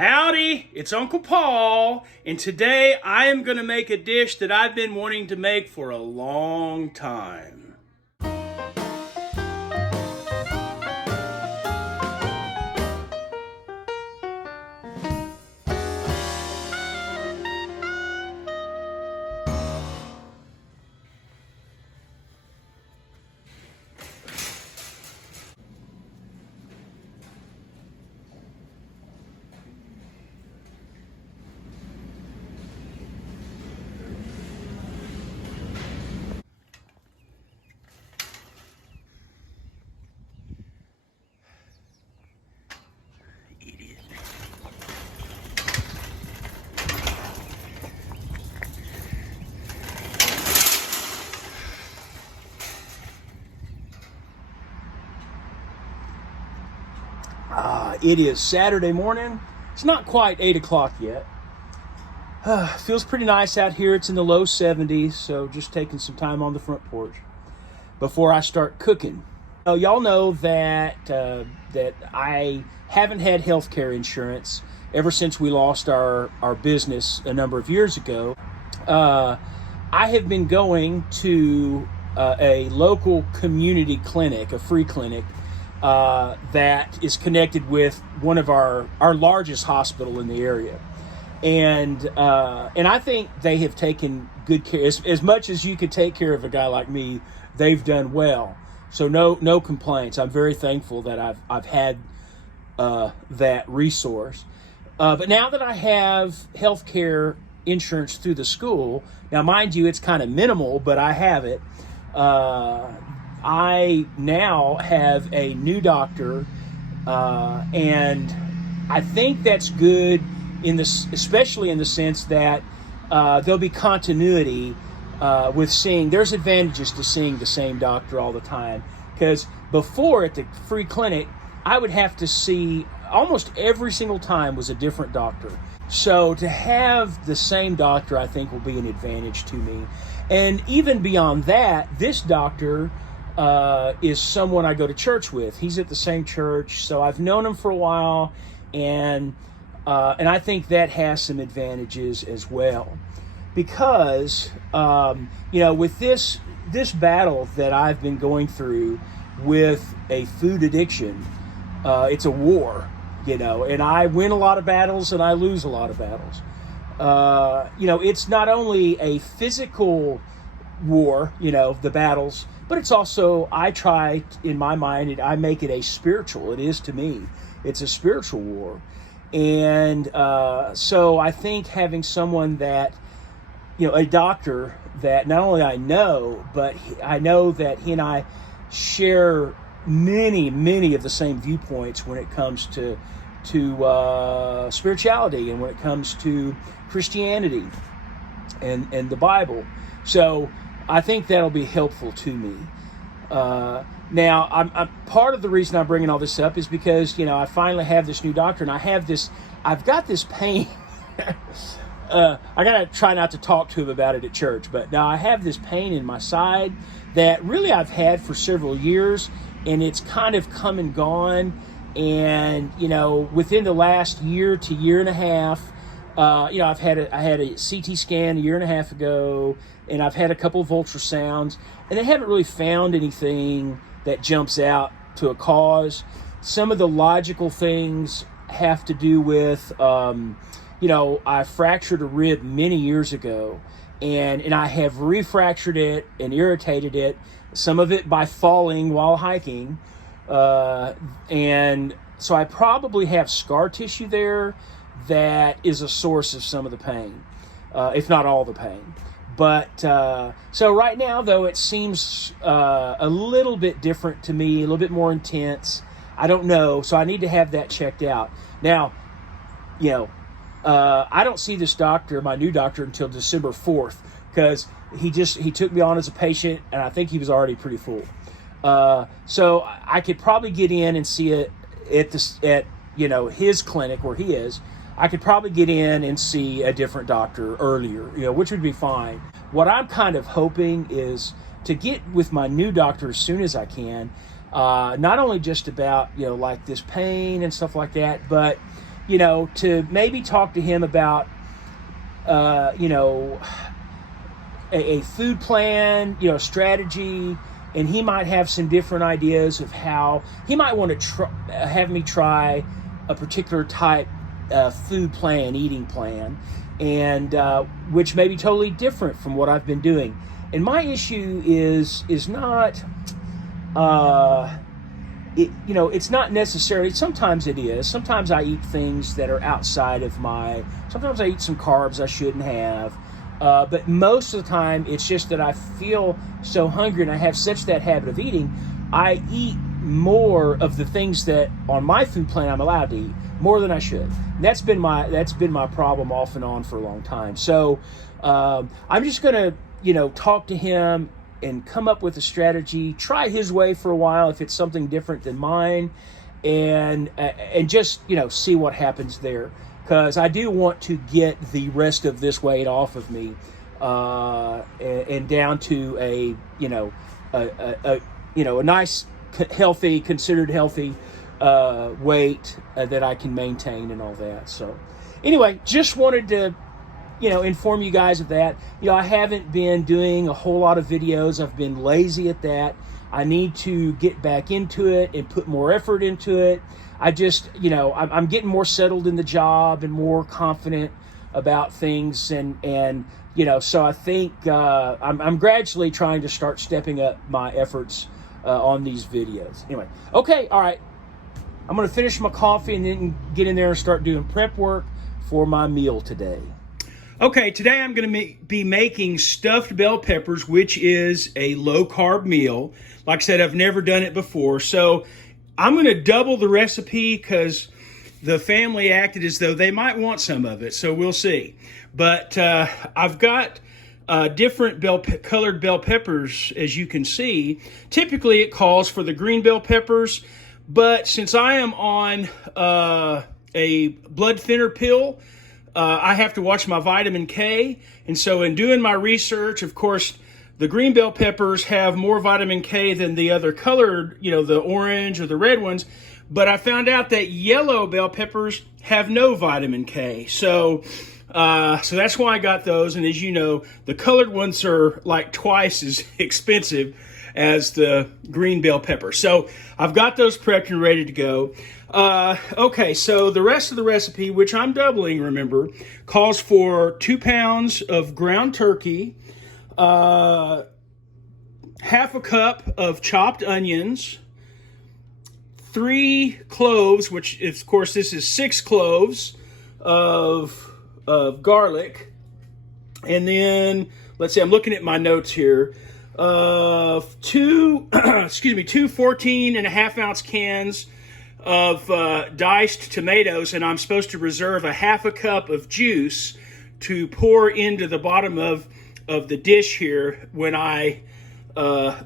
Howdy, it's Uncle Paul, and today I am going to make a dish that I've been wanting to make for a long time. It is Saturday morning. It's not quite 8 o'clock yet. Feels pretty nice out here. It's in the low 70s, so just taking some time on the front porch before I start cooking. Y'all know that I haven't had health care insurance ever since we lost our business a number of years ago. I have been going to a local community clinic, a free clinic, that is connected with one of our largest hospital in the area. And I think they have taken good care. As much as you could take care of a guy like me, they've done well. So no complaints. I'm very thankful that I've had that resource. But now that I have health care insurance through the school, now mind you, it's kind of minimal, but I have it. I now have a new doctor, and I think that's good especially in the sense that there'll be continuity with seeing. There's advantages to seeing the same doctor all the time, because before at the free clinic, I would have to see almost every single time was a different doctor. So to have the same doctor, I think, will be an advantage to me. And even beyond that, this doctor is someone I go to church with. He's at the same church, so I've known him for a while, and I think that has some advantages as well, because with this battle that I've been going through with a food addiction, it's a war, and I win a lot of battles and I lose a lot of battles. It's not only a physical war, the battles, but it's also, I try, in my mind, I make it a spiritual. It is to me. It's a spiritual war. And so I think having someone that, a doctor that not only I know, but I know that he and I share many of the same viewpoints when it comes to spirituality and when it comes to Christianity and the Bible. So I think that'll be helpful to me. Now, I'm part of the reason I'm bringing all this up is because, I finally have this new doctor, and I've got this pain. I gotta try not to talk to him about it at church, but now I have this pain in my side that really I've had for several years, and it's kind of come and gone. And, within the last year to year and a half, I had a CT scan a year and a half ago, and I've had a couple of ultrasounds, and they haven't really found anything that jumps out to a cause. Some of the logical things have to do with, I fractured a rib many years ago, and I have refractured it and irritated it, some of it by falling while hiking, and so I probably have scar tissue there that is a source of some of the pain, if not all the pain. But so right now, though, it seems a little bit different to me, a little bit more intense. I don't know, so I need to have that checked out. Now, I don't see this doctor, my new doctor, until December 4th, because he took me on as a patient, and I think he was already pretty full. So I could probably get in and see it at his clinic where he is. I could probably get in and see a different doctor earlier, which would be fine. What I'm kind of hoping is to get with my new doctor as soon as I can, not only just about, like this pain and stuff like that, but, to maybe talk to him about, a food plan, strategy, and he might have some different ideas of how he might want to have me try a particular type food plan, eating plan, and which may be totally different from what I've been doing. And my issue is not, it's not necessarily. Sometimes it is. Sometimes I eat things that are outside of sometimes I eat some carbs I shouldn't have. But most of the time, it's just that I feel so hungry and I have such that habit of eating, I eat more of the things that on my food plan I'm allowed to eat, more than I should. And that's been my problem off and on for a long time. So I'm just going to, talk to him and come up with a strategy, try his way for a while if it's something different than mine, and just, see what happens there. Because I do want to get the rest of this weight off of me, and down to a nice, healthy, considered healthy weight that I can maintain and all that. So, anyway, just wanted to, inform you guys of that. I haven't been doing a whole lot of videos. I've been lazy at that. I need to get back into it and put more effort into it. I just, I'm getting more settled in the job and more confident about things. And so I think I'm gradually trying to start stepping up my efforts on these videos. Anyway, okay, all right. I'm going to finish my coffee and then get in there and start doing prep work for my meal today. Okay, today I'm going to be making stuffed bell peppers, which is a low-carb meal. Like I said, I've never done it before, so I'm going to double the recipe because the family acted as though they might want some of it, so we'll see. But I've got different colored bell peppers, as you can see. Typically, it calls for the green bell peppers, but since I am on a blood thinner pill, I have to watch my vitamin K, and so in doing my research, of course, the green bell peppers have more vitamin K than the other colored, the orange or the red ones, but I found out that yellow bell peppers have no vitamin K, so that's why I got those, and as you know, the colored ones are like twice as expensive as the green bell pepper. So I've got those prepped and ready to go. Okay, so the rest of the recipe, which I'm doubling, remember, calls for 2 pounds of ground turkey, half a cup of chopped onions, 3 cloves, which of course this is 6 cloves of garlic, and then let's see, I'm looking at my notes here. 2 14.5-ounce cans of diced tomatoes, and I'm supposed to reserve a half a cup of juice to pour into the bottom of the dish here when I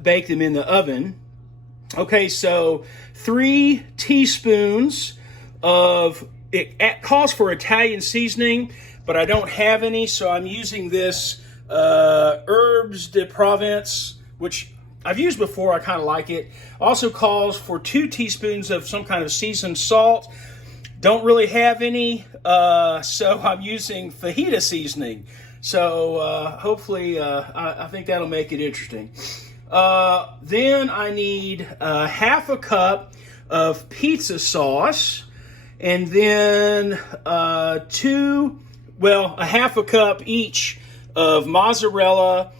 bake them in the oven. Okay, so 3 teaspoons of, it calls for Italian seasoning, but I don't have any, so I'm using this Herbes de Provence, which I've used before. I kind of like it. Also calls for 2 teaspoons of some kind of seasoned salt. Don't really have any, so I'm using fajita seasoning. So hopefully, I think that'll make it interesting. Then I need half a cup of pizza sauce, and then a half a cup each of mozzarella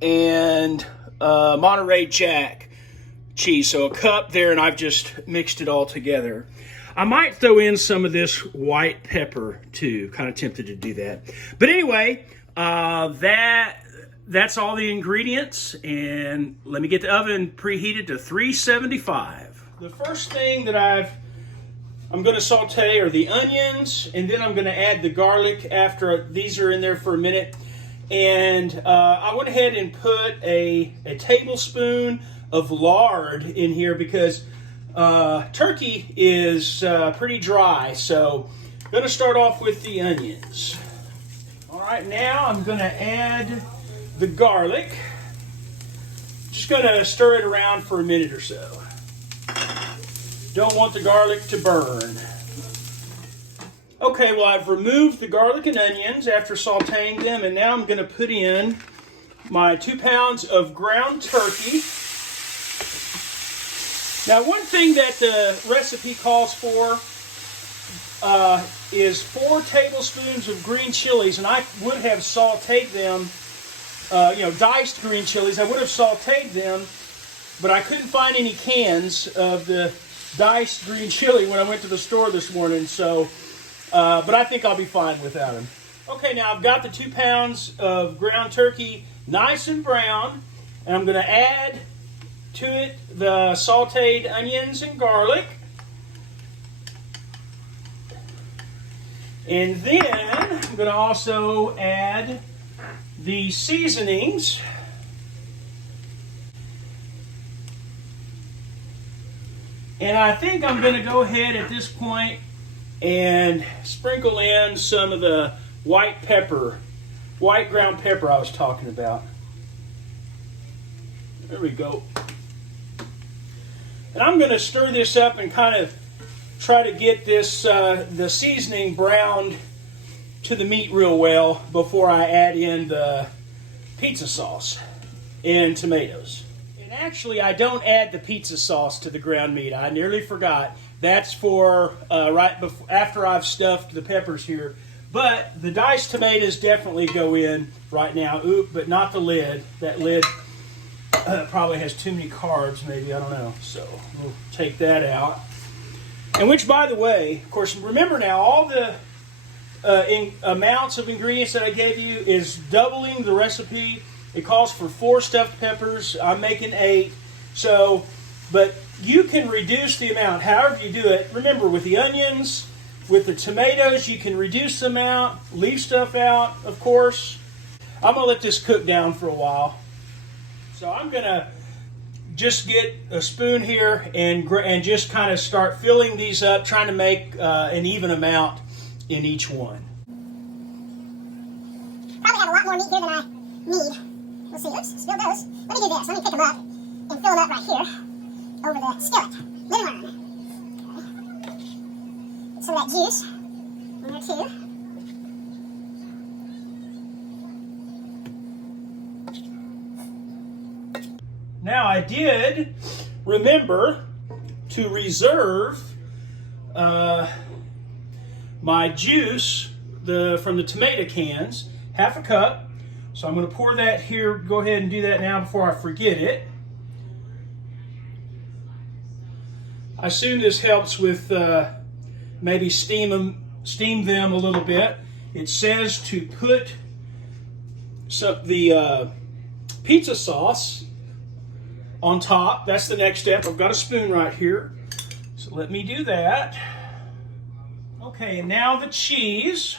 and Monterey Jack cheese. So a cup there, and I've just mixed it all together. I might throw in some of this white pepper too. Kind of tempted to do that. But anyway, that's all the ingredients, and let me get the oven preheated to 375. The first thing that I'm going to saute are the onions, and then I'm going to add the garlic after these are in there for a minute. And I went ahead and put a tablespoon of lard in here because turkey is pretty dry. So I'm going to start off with the onions. All right, now I'm going to add the garlic. Just going to stir it around for a minute or so. Don't want the garlic to burn. Okay, well, I've removed the garlic and onions after sauteing them, and now I'm going to put in my 2 pounds of ground turkey. Now, one thing that the recipe calls for is 4 tablespoons of green chilies, and I would have sauteed them, diced green chilies. I would have sauteed them, but I couldn't find any cans of the diced green chili when I went to the store this morning, so, but I think I'll be fine without them. Okay, now I've got the 2 pounds of ground turkey nice and brown, and I'm going to add to it the sauteed onions and garlic. And then I'm going to also add the seasonings. And I think I'm going to go ahead at this point and sprinkle in some of the white ground pepper I was talking about. There we go. And I'm going to stir this up and kind of try to get this the seasoning browned to the meat real well before I add in the pizza sauce and tomatoes. And actually, I don't add the pizza sauce to the ground meat. I nearly forgot. That's for after I've stuffed the peppers here. But the diced tomatoes definitely go in right now. But not the lid. That lid probably has too many carbs, maybe. I don't know. So we'll take that out. And which, by the way, of course, remember now, all the amounts of ingredients that I gave you is doubling the recipe. It calls for 4 stuffed peppers. I'm making 8. So, but you can reduce the amount however you do it. Remember, with the onions, with the tomatoes, you can reduce the amount, leave stuff out, of course. I'm going to let this cook down for a while. So I'm going to just get a spoon here and just kind of start filling these up, trying to make an even amount in each one. Probably have a lot more meat here than I need. We'll see. Oops, spilled those. Let me do this. Let me pick them up and fill them up right here over the skillet. Let them run. Okay. Get some of that juice in there too. Now I did remember to reserve my juice from the tomato cans, half a cup. So I'm going to pour that here. Go ahead and do that now before I forget it. I assume this helps with maybe steam them a little bit. It says to put the pizza sauce on top. That's the next step. I've got a spoon right here, so let me do that. Okay, and now the cheese.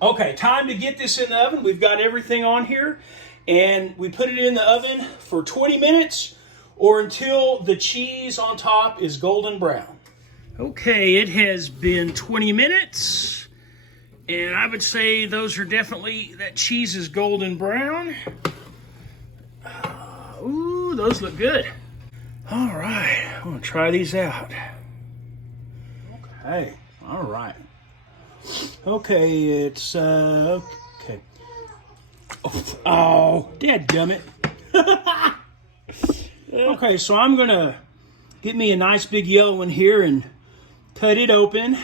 Okay, time to get this in the oven. We've got everything on here, and we put it in the oven for 20 minutes or until the cheese on top is golden brown. Okay, it has been 20 minutes. And I would say those are definitely, that cheese is golden brown. Ooh, those look good. All right, I'm gonna try these out. Okay, all right. Okay, it's, okay. Oh, dadgummit. Okay, so I'm gonna get me a nice big yellow one here and cut it open.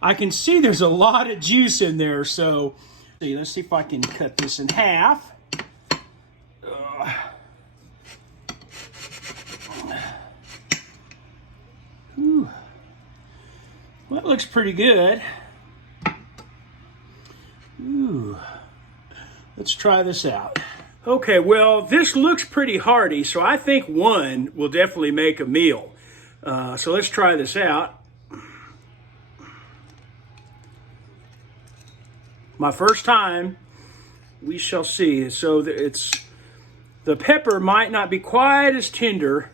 I can see there's a lot of juice in there, so let's see if I can cut this in half. Well, that looks pretty good. Ooh. Let's try this out. Okay, well, this looks pretty hearty, so I think one will definitely make a meal. So let's try this out. My first time, we shall see. So the pepper might not be quite as tender.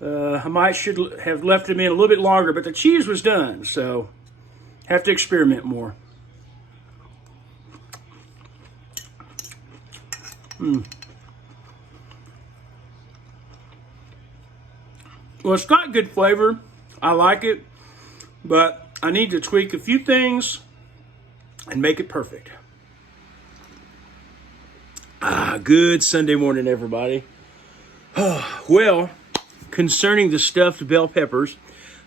I should have left them in a little bit longer, but the cheese was done, so have to experiment more. Well, it's got good flavor. I like it, but I need to tweak a few things and make it perfect. Good Sunday morning, everybody. Well, concerning the stuffed bell peppers,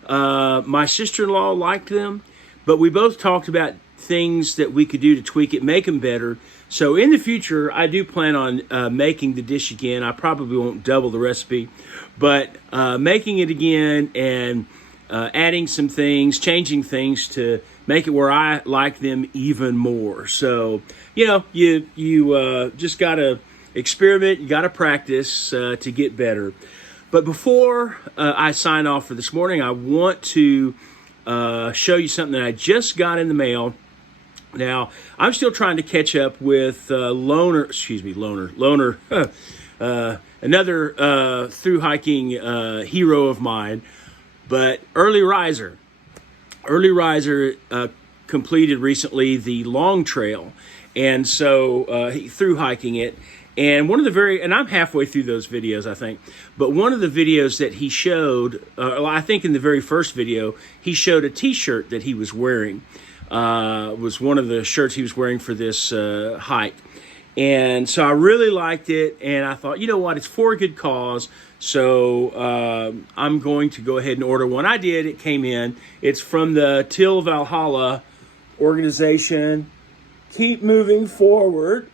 my sister-in-law liked them, but we both talked about things that we could do to tweak it, make them better. So in the future, I do plan on making the dish again. I probably won't double the recipe, but making it again and adding some things, changing things to make it where I like them even more. So, you know, you just got to experiment, you got to practice to get better. But before I sign off for this morning, I want to show you something that I just got in the mail. Now, I'm still trying to catch up with Loner, another thru-hiking hero of mine, but Early Riser completed recently the long trail, and so thru-hiking it. And and I'm halfway through those videos, I think, but one of the videos that he showed, I think in the very first video, he showed a t-shirt that he was wearing. Was one of the shirts he was wearing for this hike. And so I really liked it, and I thought, you know what, it's for a good cause, so I'm going to go ahead and order one. I did. It came in. It's from the Till Valhalla organization. Keep moving forward.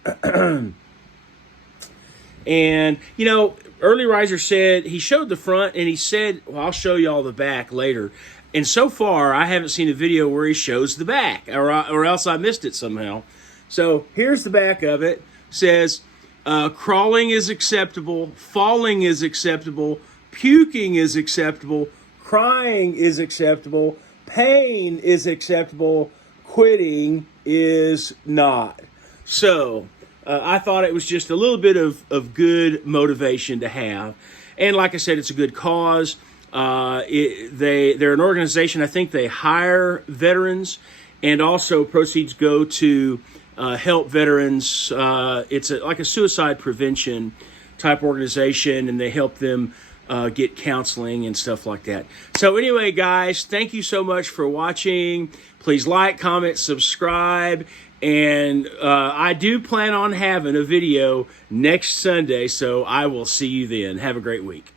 And, you know, Early Riser said, he showed the front, and he said, well, I'll show you all the back later. And so far, I haven't seen a video where he shows the back, or else I missed it somehow. So here's the back of it. It says, crawling is acceptable, falling is acceptable, puking is acceptable, crying is acceptable, pain is acceptable, quitting is not. So I thought it was just a little bit of good motivation to have. And like I said, it's a good cause. They're an organization, I think they hire veterans, and also proceeds go to help veterans. It's like a suicide prevention type organization, and they help them get counseling and stuff like that. So anyway, guys, thank you so much for watching. Please like, comment, subscribe. And I do plan on having a video next Sunday, so I will see you then. Have a great week.